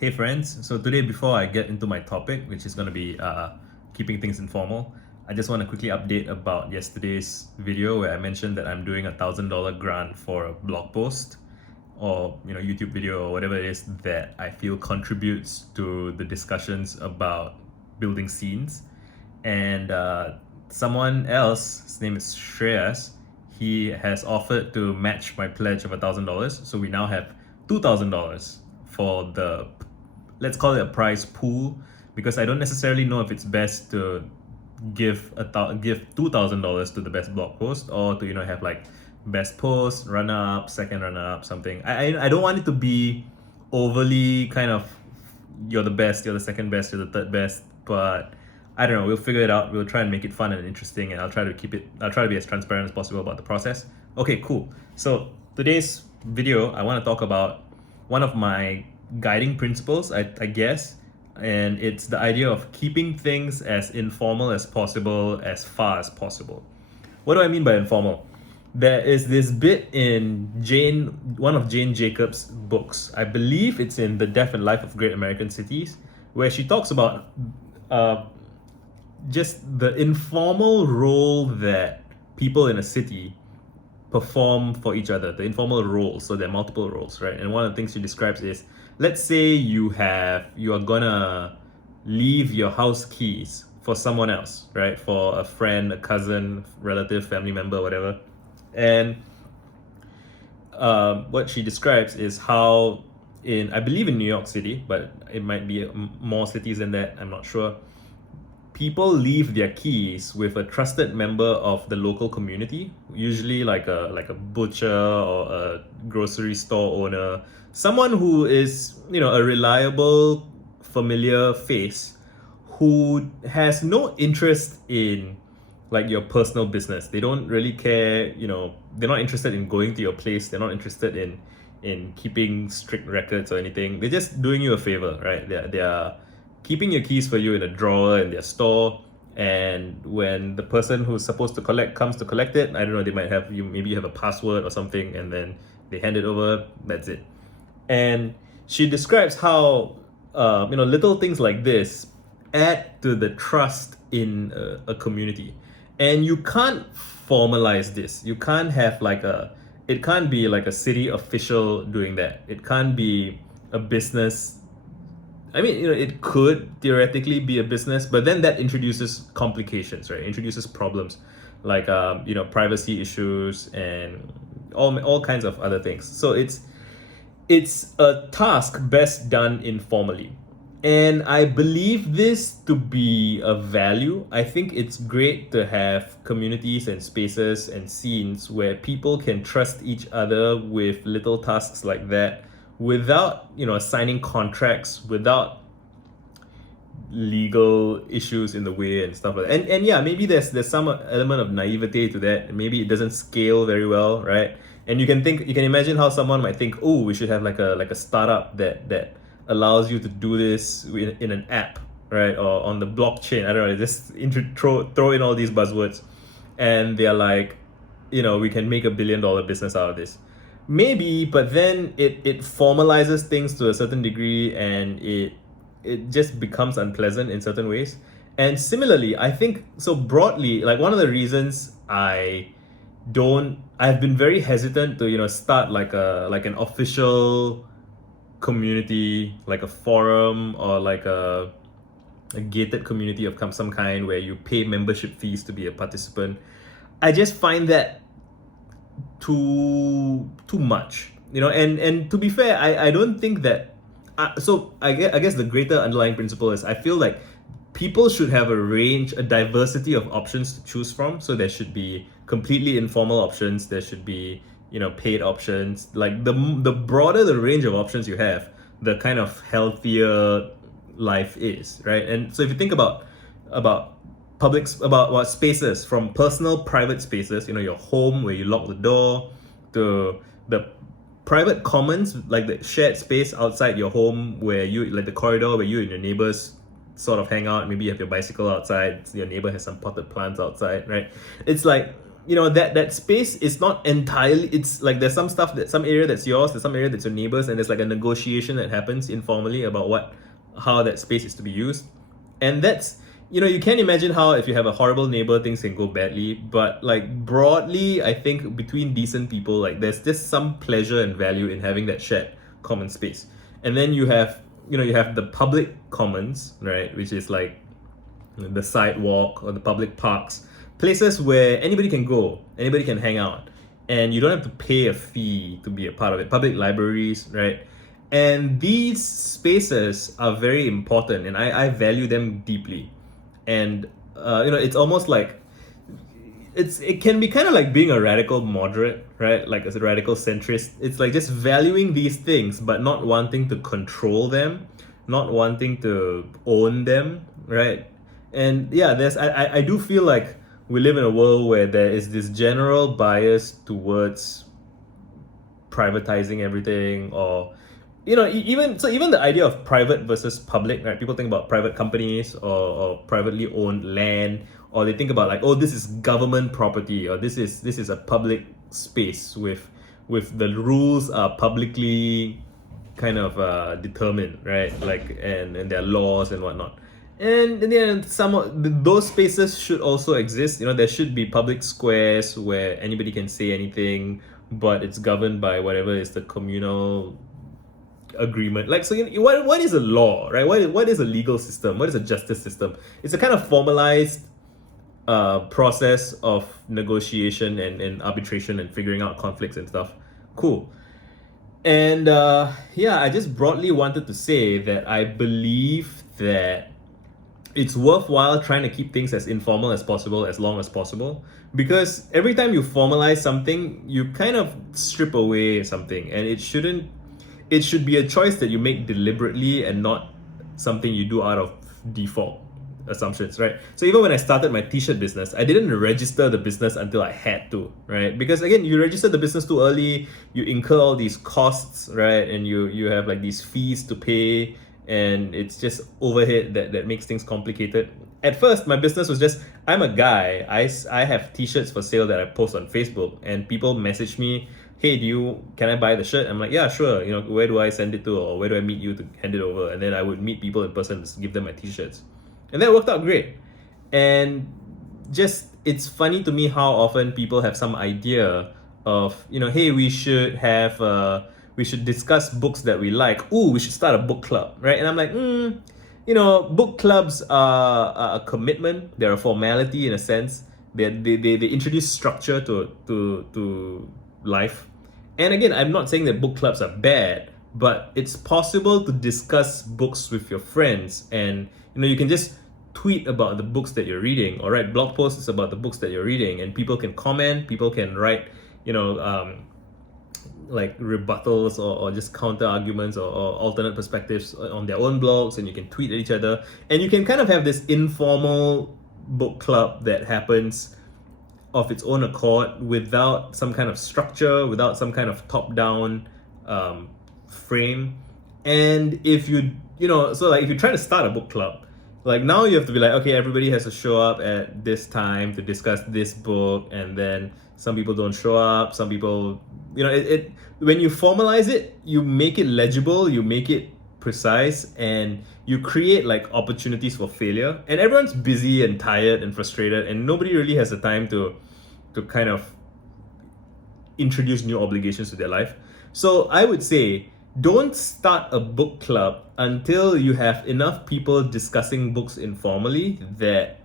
Hey friends, so today before I get into my topic, which is going to be keeping things informal, I just want to quickly update about yesterday's video where I mentioned that I'm doing $1,000 grant for a blog post or YouTube video or whatever it is that I feel contributes to the discussions about building scenes. And someone else, his name is Shreyas, he has offered to match my pledge of $1,000. So we now have $2,000 for the, let's call it a prize pool, because I don't necessarily know if it's best to give $2,000 to the best blog post, or to have like best post, runner up, second runner up, something. I don't want it to be overly kind of you're the best, you're the second best, you're the third best, but I don't know, we'll figure it out. We'll try and make it fun and interesting, and I'll try to be as transparent as possible about the process. Okay, cool. So today's video, I want to talk about one of my guiding principles, I guess, and it's the idea of keeping things as informal as possible, as far as possible. What do I mean by informal? There is this bit in one of Jane Jacobs' books. I believe it's in The Death and Life of Great American Cities, where she talks about just the informal role that people in a city perform for each other, the informal roles. So there are multiple roles, right? And one of the things she describes is, let's say you are gonna leave your house keys for someone else, right? For a friend, a cousin, relative, family member, whatever. And what she describes is how I believe in New York City, but it might be more cities than that, I'm not sure, people leave their keys with a trusted member of the local community, usually like a butcher or a grocery store owner, someone who is a reliable, familiar face, who has no interest in like your personal business. They don't really care, they're not interested in going to your place, they're not interested in keeping strict records or anything. They're just doing you a favor, right? They're keeping your keys for you in a drawer in their store, and when the person who's supposed to collect comes to collect it, I don't know, they might have maybe you have a password or something, and then they hand it over. That's it. And she describes how little things like this add to the trust in a community, and you can't formalize this. You can't have it can't be like a city official doing that. It can't be a business. I mean, it could theoretically be a business, but then that introduces complications, right? Introduces problems like privacy issues and all kinds of other things. So it's a task best done informally. And I believe this to be a value. I think it's great to have communities and spaces and scenes where people can trust each other with little tasks like that, without signing contracts, without legal issues in the way and stuff like that. And yeah, maybe there's some element of naivete to that. Maybe it doesn't scale very well, right? And you can imagine how someone might think, oh, we should have like a startup that allows you to do this in an app, right? Or on the blockchain. I don't know, just throw in all these buzzwords, and they're like, we can make $1 billion business out of this. Maybe, but then it formalizes things to a certain degree, and it just becomes unpleasant in certain ways. And similarly, I think, so broadly, like one of the reasons I've been very hesitant to start like an official community, like a forum, or like a gated community of some kind where you pay membership fees to be a participant. I just find that too much, and to be fair, I don't think that so I guess the greater underlying principle is, I feel like people should have a diversity of options to choose from. So there should be completely informal options, there should be paid options. Like the broader the range of options you have, the kind of healthier life is, right? And so if you think about what spaces, from personal private spaces, your home where you lock the door, to the private commons, like the shared space outside your home where you, like the corridor where you and your neighbors sort of hang out. Maybe you have your bicycle outside, your neighbor has some potted plants outside, right? It's like that space is not entirely, it's like there's some stuff that some area that's yours, there's some area that's your neighbors, and there's like a negotiation that happens informally about how that space is to be used. And that's, you can imagine how if you have a horrible neighbor, things can go badly. But like broadly, I think between decent people, like there's just some pleasure and value in having that shared common space. And then you have the public commons, right, which is like the sidewalk or the public parks, places where anybody can go, anybody can hang out, and you don't have to pay a fee to be a part of it. Public libraries, right? And these spaces are very important, and I value them deeply. And it's almost like it can be kind of like being a radical moderate, right? Like as a radical centrist, it's like just valuing these things, but not wanting to control them, not wanting to own them, right? And yeah, I do feel like we live in a world where there is this general bias towards privatizing everything, or even the idea of private versus public, right? People think about private companies or privately owned land, or they think about like, oh, this is government property, or this is a public space with the rules are publicly kind of determined, right? Like and there are laws and whatnot. And then some of those spaces should also exist. There should be public squares where anybody can say anything, but it's governed by whatever is the communal agreement. Like, so what is a law, right? What is a legal system? What is a justice system? It's a kind of formalized process of negotiation and arbitration and figuring out conflicts and stuff. Cool. And I just broadly wanted to say that I believe that it's worthwhile trying to keep things as informal as possible, as long as possible, because every time you formalize something, you kind of strip away something, and it should be a choice that you make deliberately and not something you do out of default assumptions, right? So even when I started my t-shirt business, I didn't register the business until I had to, right? Because again, you register the business too early, you incur all these costs, right? And you have like these fees to pay, and it's just overhead that makes things complicated. At first, my business was just, I'm a guy, I have t-shirts for sale that I post on Facebook, and people message me, hey, can I buy the shirt? I'm like, yeah, sure. Where do I send it to, or where do I meet you to hand it over? And then I would meet people in person to give them my t-shirts. And that worked out great. And just, it's funny to me how often people have some idea of, hey, we should discuss books that we like. Ooh, we should start a book club, right? And I'm like, book clubs are a commitment. They're a formality in a sense. They introduce structure to life. And again, I'm not saying that book clubs are bad, but it's possible to discuss books with your friends, and you can just tweet about the books that you're reading, or write blog posts about the books that you're reading, and people can comment, people can write like rebuttals or just counter arguments or alternate perspectives on their own blogs, and you can tweet at each other, and you can kind of have this informal book club that happens of its own accord, without some kind of structure, without some kind of top-down frame. And if you if you're trying to start a book club, like now you have to be like, okay, everybody has to show up at this time to discuss this book, and then some people don't show up, some people, when you formalize it, you make it legible, you make it precise, and you create like opportunities for failure. And everyone's busy and tired and frustrated, and nobody really has the time to kind of introduce new obligations to their life. So I would say, don't start a book club until you have enough people discussing books informally that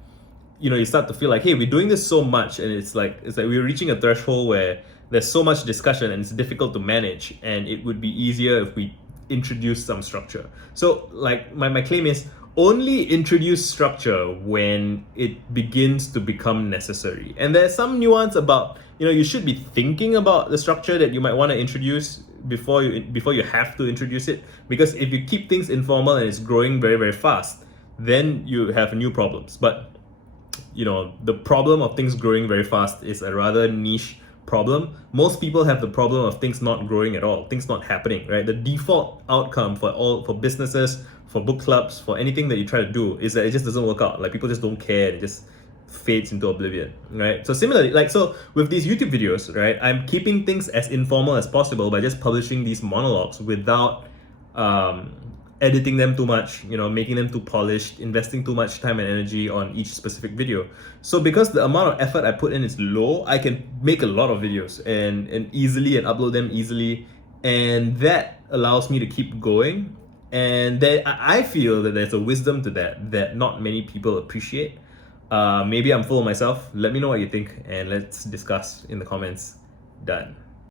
you start to feel like, hey, we're doing this so much, and it's like we're reaching a threshold where there's so much discussion and it's difficult to manage, and it would be easier if we introduce some structure. So like my claim is, only introduce structure when it begins to become necessary. And there's some nuance about, you should be thinking about the structure that you might want to introduce before you have to introduce it. Because if you keep things informal and it's growing very, very fast, then you have new problems. But the problem of things growing very fast is a rather niche problem. Most people have the problem of things not growing at all, things not happening, right? The default outcome for businesses, for book clubs, for anything that you try to do, is that it just doesn't work out. Like, people just don't care, it just fades into oblivion, right? So similarly, like, so with these YouTube videos, right, I'm keeping things as informal as possible by just publishing these monologues without editing them too much, making them too polished, investing too much time and energy on each specific video. So because the amount of effort I put in is low, I can make a lot of videos and easily and upload them easily, and that allows me to keep going. And then I feel that there's a wisdom to that not many people appreciate. Maybe I'm full of myself. Let me know what you think and let's discuss in the comments. Done.